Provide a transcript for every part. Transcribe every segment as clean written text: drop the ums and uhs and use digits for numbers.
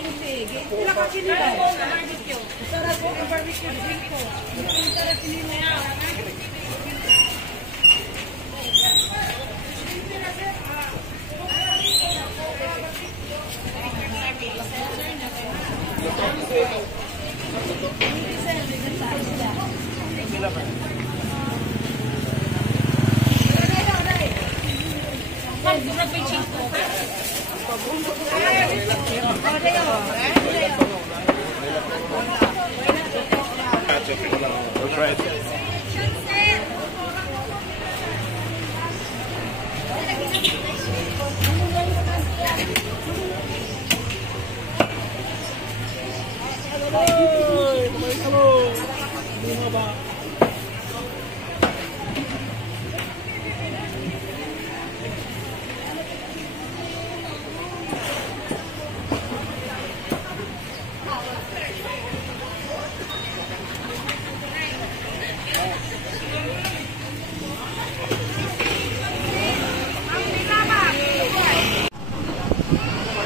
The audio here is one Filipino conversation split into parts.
Sila kasi nila. Sarap po ang barbecue dito. Sarap nila.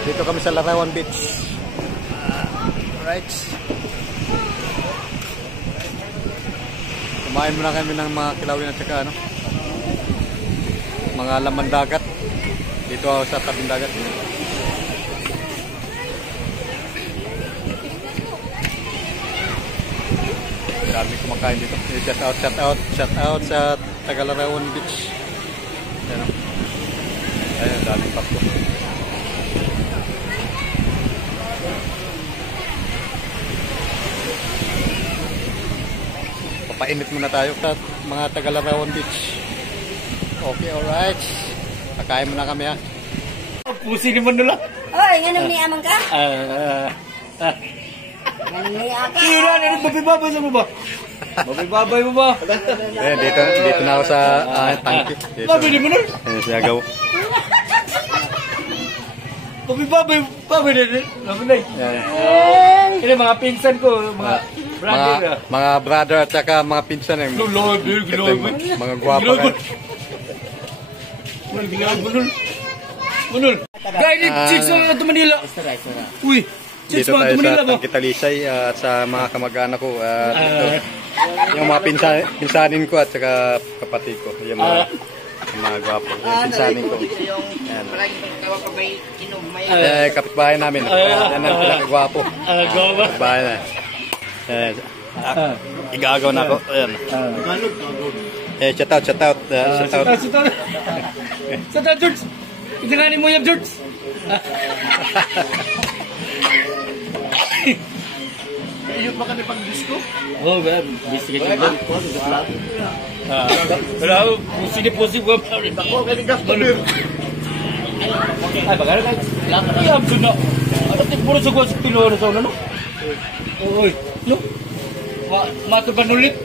Dito kami sa Larawan Beach. Right. Kumain muna kami ng mga kilawin at saka ano, mga laman dagat. Dito ako sa tabing dagat. Dami kumakain dito. Shout out sa Larawan Beach. Ayan, ayun, daming pasto. Papainit muna tayo sa mga Larawan Beach. Okay, alright. Kakain muna kami ha. Pusi naman nila. Oy, ganun ni amang ka? Ganun ni aka. Tira, mabibabay sa mo ba? Mabibabay mo ba? Dito na ako sa tangke. Mabili mo nun? Siya gaw. Mabibabay na rin. Namunay. Ini mga pinsan ko, mga brother at saka mga pinsan eh. Mga gwapa ka. Munul. Guys, chicks mga ito Manila. Uy, chicks Dito mga tayo ito Manila sa ba? Tangke Talisay at sa mga kamag-anak ko. Yung mga pinsanin ko at saka kapatid ko. Yung mga gwapo. Yung pinsanin ko. Yan. Kapitbahay namin. Yan ang pinakagwapo. Kapitbahay na. Igagaw na ako. Ayan. Shout out. Shout out, George. Itanganin mo yan, George. Ayun ba ka na pag-disco? Oh, man. Biscuit ka dyan. Wala, pusi ko. Ako, galing gas pa beer. Ay, bagay na. Ay, abso na. Ano, puro sa kuha sa pilo na sa una, no? Uy, no? Matuban ulit.